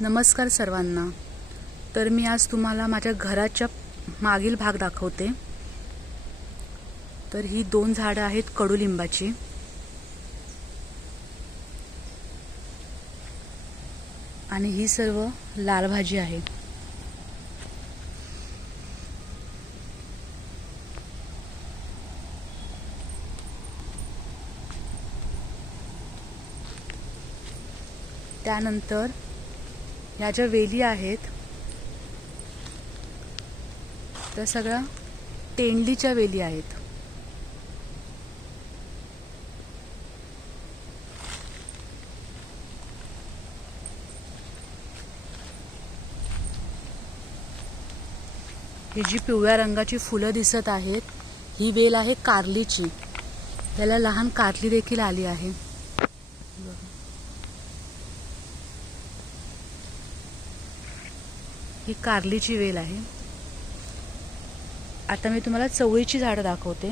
नमस्कार सर्वांना। तर मी आज तुम्हाला माझ्या घराच्या मागील भाग दाखवते। तर ही 2 झाडं आहेत कडुलिंबाची आणि ही सर्व लाल भाजी आहे। त्यानंतर या ज्या वेली आहेत त्या सगळ्या तेंडलीच्या वेली आहेत। ही जी पिवळ्या रंगाची फुलं दिसत आहेत ही वेल आहे कारलीची। याला लहान कारली देखील आली आहे। ही कारलीची वेल आहे। आता मी तुम्हाला चवळीची झाडं दाखवते।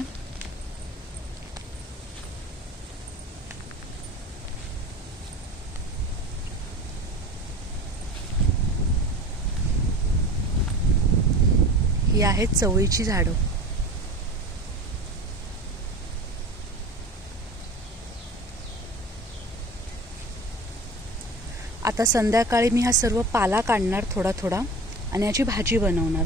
ही आहेत चवळीची झाडं। आता संध्याकाळी मी हा सर्व पाला काढणार थोडा थोडा आणि याची भाजी बनवणार।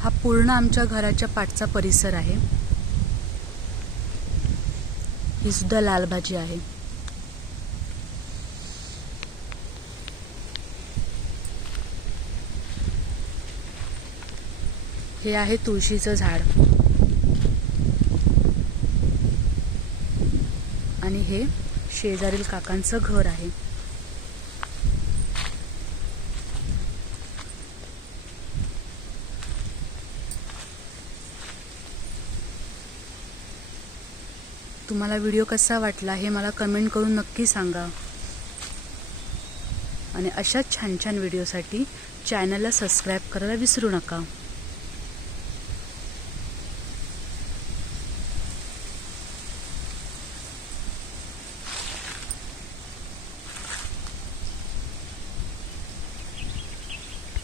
हा पूर्ण आमच्या घराच्या पाठचा परिसर आहे। ही सुद्धा लाल भाजी आहे। हे आहे तुळशीचं झाड आणि हे शेजारील काकांचं घर आहे। तुम्हाला व्हिडिओ कसा वाटला हे मला कमेंट करून नक्की सांगा आणि अशाच छान छान व्हिडिओसाठी चॅनलला सबस्क्राईब करायला विसरू नका।